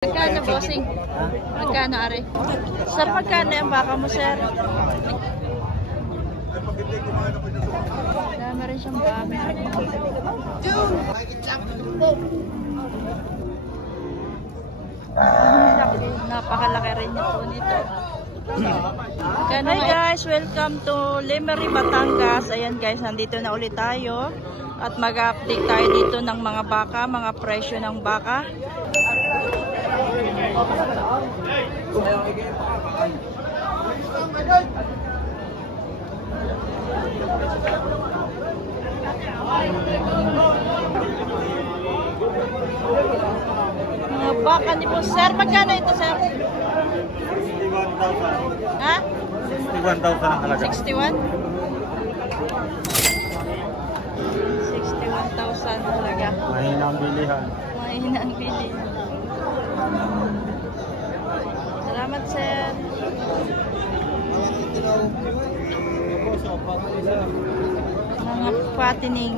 Magkano, bossing? Magkano, are? Sir, magkano yung baka mo, sir? Dami rin siyang baka. Napakalaki rin ito nito. Hi guys, welcome to Lemery, Batangas. Ayan guys, nandito na ulit tayo. At mag-update tayo dito ng mga baka, mga presyo ng baka. Mga baka ni po, sir. Magkano ito, sir? 61,000. Ha? 61,000 ang halaga. 61? 61,000 talaga. Mahina ang bilihan. Mahina ang bili. Salamat, sir. Mga patining.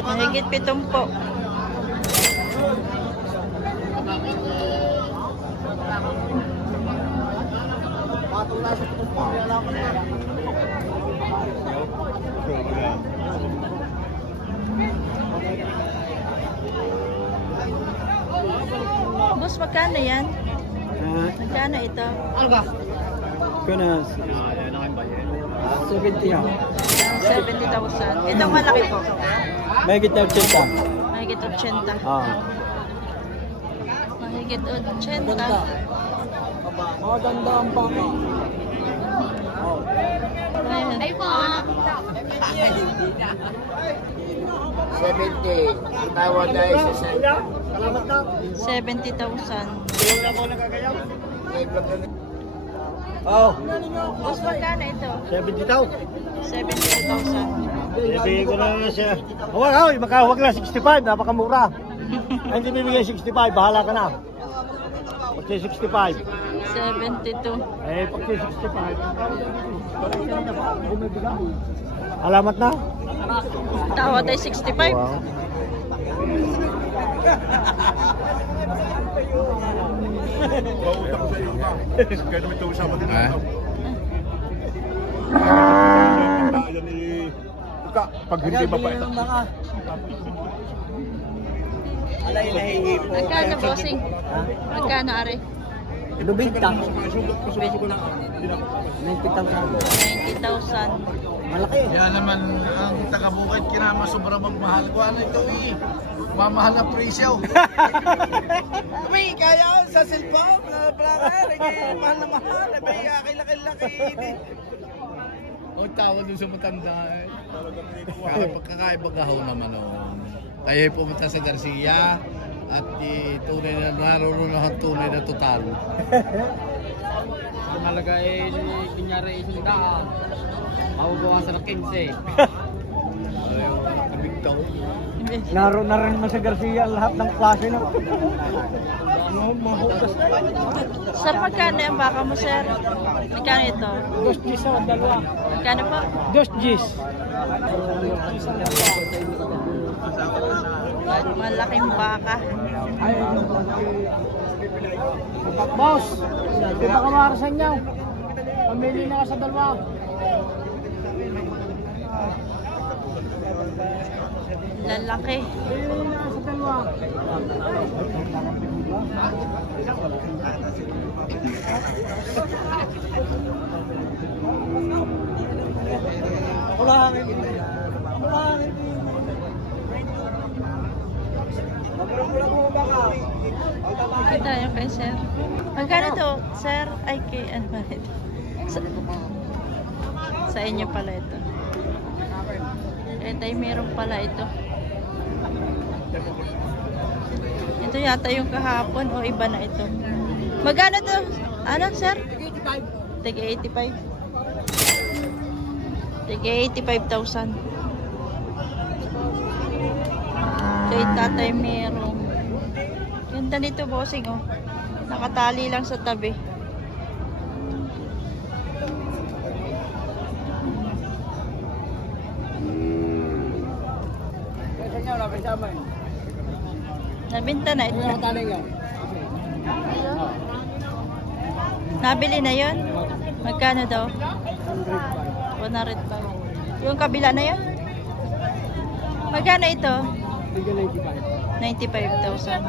Mahigit 70. Boss, magkano yan? Magkano ito? Kana 70 yan. 70,000. Itong malaki po. May gitna 80. Mahigit 80. Mahigit 80. Maganda ang baka. Ay po. 70. Tawad na isa sa 70,000. Oh, Boss, magkano ito? 70,000. 70,000. Ibigay ko na siya. Huwag na 65, napakamura. Ay, hindi bibigay 65, bahala ka na. Pagka 65. 72. Eh, pagka 65. Alamat na? Tawad ay 65. Wow. Kaya naman ito usama din ako. Ayaw ni Uka, pag hindi mabait. Alay nahingi po. Magkano, bossing? Magkano, are? Lubintang. 90,000. 90,000. Malaki. Yan naman ang taga-bukid kinama sobrang magmahal ko. Ano ito eh? Mamahal na presyo. May kaya sa cellphone na plaker. Mahal na mahal. May laki-laki. O tawag doon sa matanda eh. Kaya pagkakaibagahaw naman o. Kaya pumunta sa Garcia at tunay na naroon tunay na total. Malaga eh, kunyari isang daan. Mabubukasan ng 15. Ayaw, kaming taon. Naroon na rin sa Garcia lahat ng klase na. Sir, magkano yung baka mo, sir? Magkano ito? 2 Gs sa dalawa. Magkano po? 2 Gs. Malaking baka. Boss, di ba kamarasan niyo? Pamili na ka sa dalawa. Lalaki. Pamili na ka sa dalawa. Kita tayo kay sir. Magkano to, sir? Ay, kay ano ba ito? Sa inyo pala ito. Ito ay meron pala ito. Ito yata yung kahapon o iba na ito. Magkano to? Ano, sir? Tiga 85. Tiga 85,000. Kay tatay merong. Ganda nito, bossing, oh. Nakatali lang sa tabi. Nabinta na ito. Nabili na yon? Magkano daw? 105. Yung kabila na yon? Magkano ito? 95,000.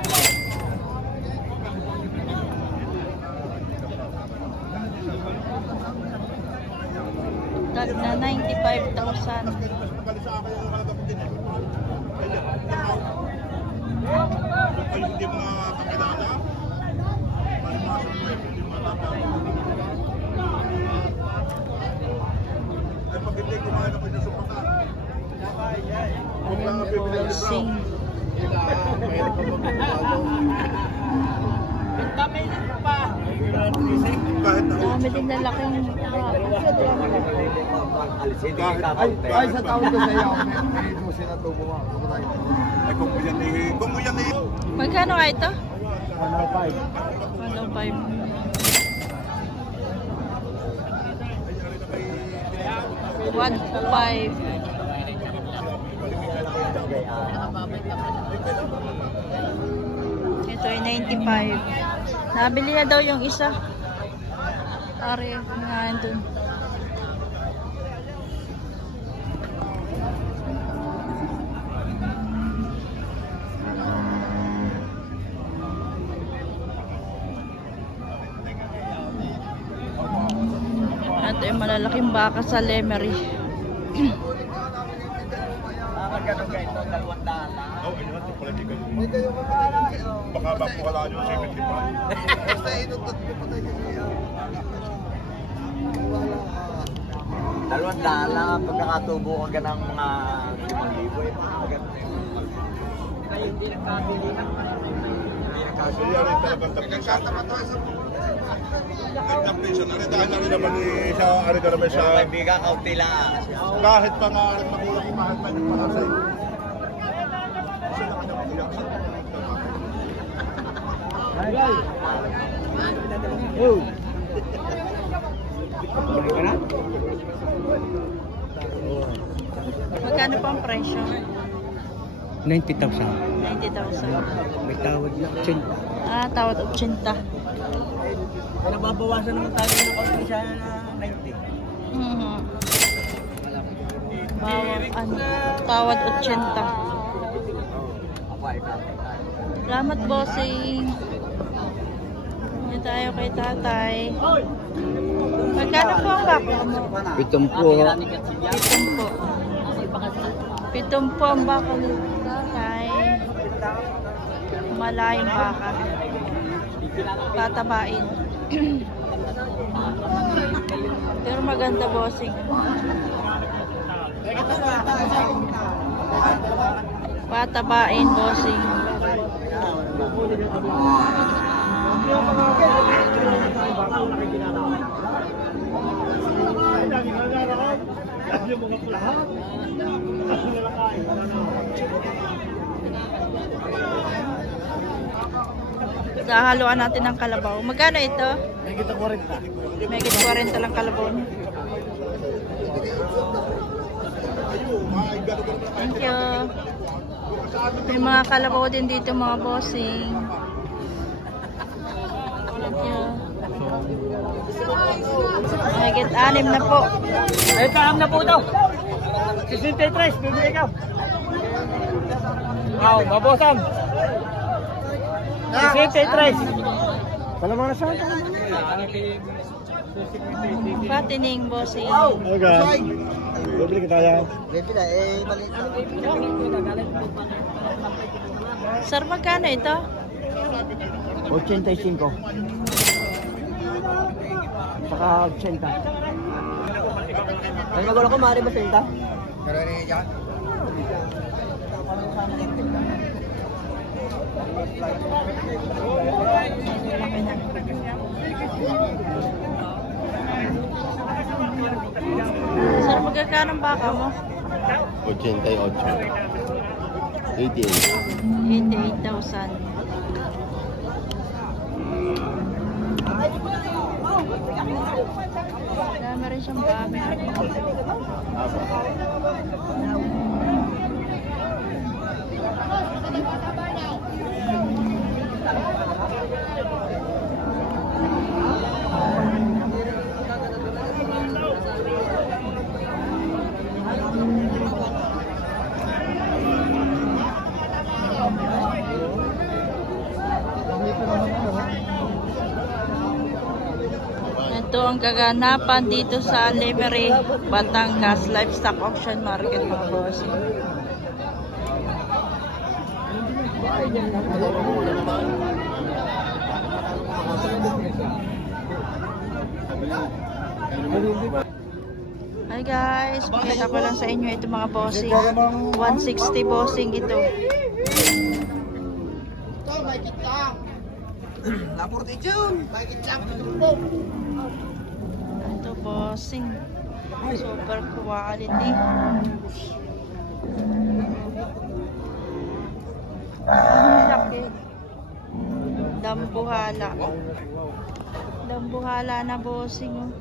Tag na 95,000. Ay, hindi mga kakilala. Ay, pag hindi kumain ako yung supakan. Ayan, bossing. Kahit na Dami din na laking Ay, sa tawag ko sa iyo, may dusin na tubo mo. ay kung mo yan eh. Magkano nga ito? 105. 105. Ito ay 95. Nabili na daw yung isa. Ari, nga dun. Ito yung malalaking baka sa Lemery. Oh, ayun naman, pala di kayo. Baka wala yung 75. Basta inutot mo pa tayo siya. 200 lang pag nakatubo ka ng mga 5,000 eh. Hindi nakabili. Actually, ano yung talagang tapisan? Ang tapisan, ano dahil ano naman sa ano ka naman sa... Kaibigan, kaunti lang. Kahit pa nga magulang mahal pa yung palasay. Kasi nakanakulang sa... Magkano pa ang presyo? 90,000. 90,000. May tawad na 80. Ah, tawad 80. Kaya nababawasan naman tayo ng kaunti sa 90. Ano, tawad 80. Salamat, bossing. Hindi tayo kay tatay. Magkano po ang bako mo? 70. 70 ang bako ni tatay. Malayong baka. Tatabain. Pero maganda, bossing. Patabain, bossing. Haluan natin ng kalabaw. Magkano ito? May kita 40. May 40 lang kalabaw. Thank you. May mga kalabaw din dito, mga bossing. Thank you. Mahigit 6 na po. Ay, kaham na po daw. 63, bibili ka. Wow, mabosam. 63. Salamat na siya. Patining, bossing. Okay. Bibili kita yan. Bibili eh, maliit lang. Sir, magkano ito? 85. Saka 80. Ay, magulo ko, maaari ba 80? Karani dyan. Sir, magkano ang baka mo? 88. 88,000. Dami rin siyang baka. Ito ang kaganapan dito sa Lemery, Batangas Livestock Auction Market, mga boss. Hi guys, pakita ko lang sa inyo ito mga bossing. 160 bossing ito. Ito bossing. Super quality. Laki. Dambuhala. Dambuhala na bossing. Oh.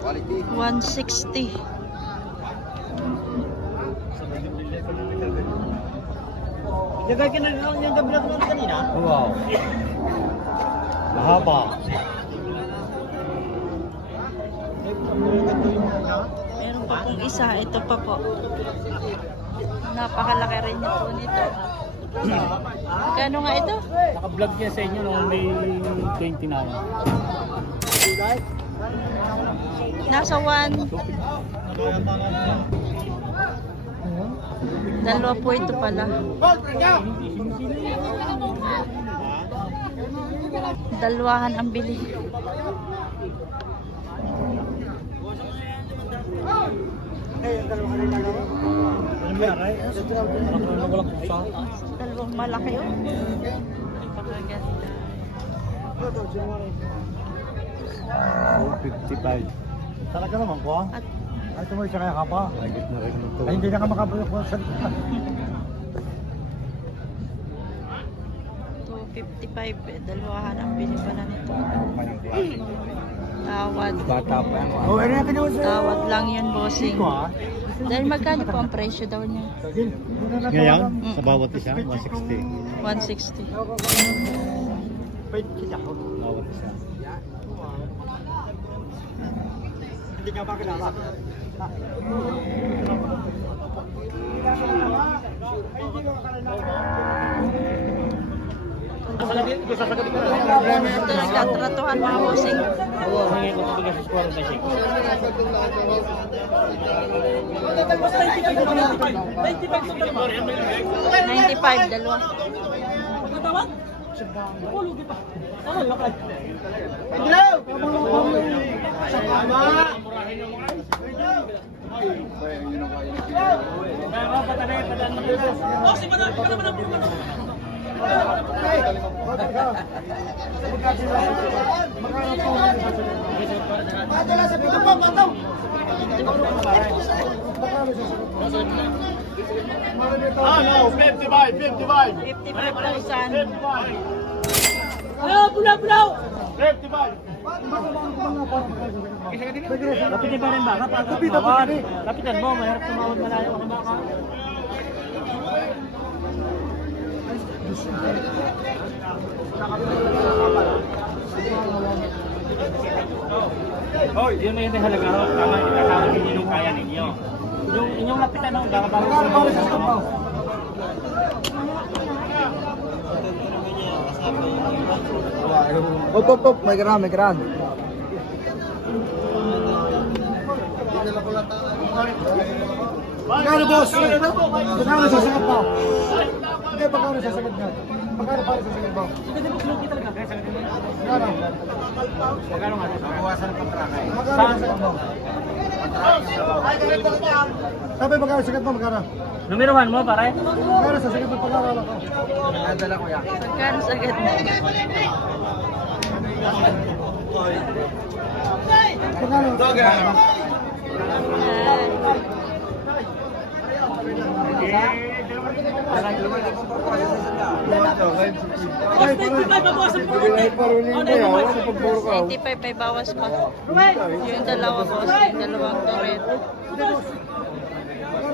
Quality. 160. Jagay ka na yung gabi na kanina? Wow. Mahaba. Meron pa pong isa. Ito pa po. Napakalaki rin niya po nito. Kano nga ito? Naka-vlog yan sa inyo nung May 29. Nasa 1. Dalawa po ito pala. Dalwahan ang bili. Dalawang malaki yun. Napakaganda. 55. Talaga naman ko. At Ay, ito mo siya kaya ka pa. Ay, hindi na ka makabulok mo sa 255. Dalwahan ang bili pala nito. Tawad. bata pa yan. Oh, ano yan ka Tawad lang yun, bossing. Dahil magkano po ang presyo daw niya? Ngayon, sa bawat isa, 160. 160. Bawat isa. Hindi ka ba kilala? Ito nagtatratuhan mga bossing. 95, dalawa. Ah, no, 55, 55. 55,000. 55. Lapitin pa rin ba? Lapitan mo, mahirap tumawag malayo ka baka. Hoy, yun na yung halaga ho. Tama, itatawag ninyo yung kaya ninyo. Yung inyong lapitan ho, baka bago sa mo. Op, may gran, may gran. Magkano boss? Magkano sa sagat mo? Hindi, magkano sa sagat mo? Magkano para sa sagat mo? Magkano? Magkano nga? Bawasan ng kontraka eh. Magkano sa sagat mo? Sabi magkano sa sagat mo? Magkano? Numerohan mo, pare? Magkano sa sagat mo? Pagkano ko? Nadala ko yan. Magkano sa ganda? Magkano? 95 may bawas pa. Yung dalawa boss, yung dalawang turret.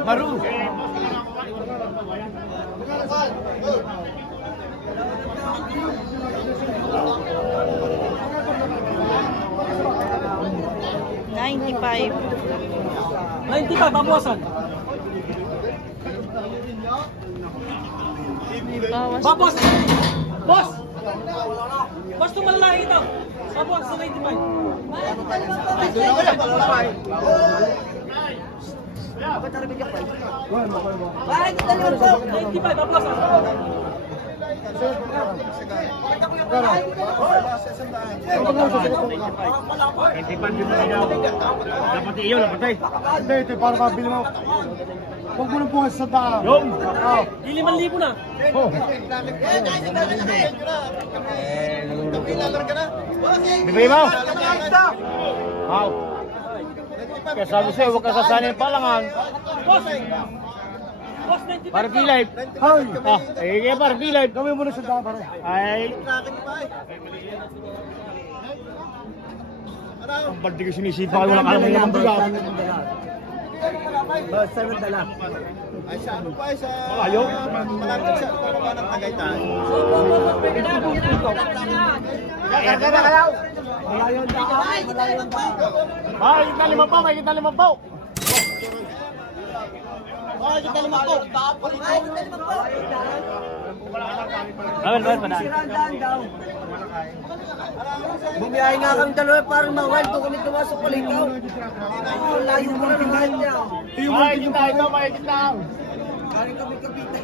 Maru. $95. 95, babawasan. Bawas. Babos! Boss! Boss, tumalaki ito. Babos sa 95. Bakit ito naman po? 95, babawasan. Dapat iyo, dapat eh. Hindi, ito para mabili mo. Huwag mo nang bukas sa daan. Yung! Di 5,000 na. Oh! Bibili mo? Wow! Kaya sabi sa'yo, huwag ka sasanay ng palangan. Boss! Boss, 95. Para kilay. Hoy! Kaya para kilay. Gawin mo na sa daan, pare. Ay! Ang baldi ko sinisipa kayo, walang alam mo yung bilang. Ay, sa ano pa ay sa... Ayaw? Malapit sa pababa ng Tagaytay. Ay, kita 5 pa, may kita 5 pa. Awan, padaan. Bumiyahin nga kami dalawa parang mawal to kami tumasok ulit ikaw. Layo mo na naman niya. May kita ito, may kita. Galing kami Cavite.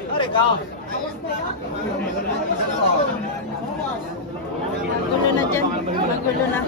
Magulo na dyan. Magulo na.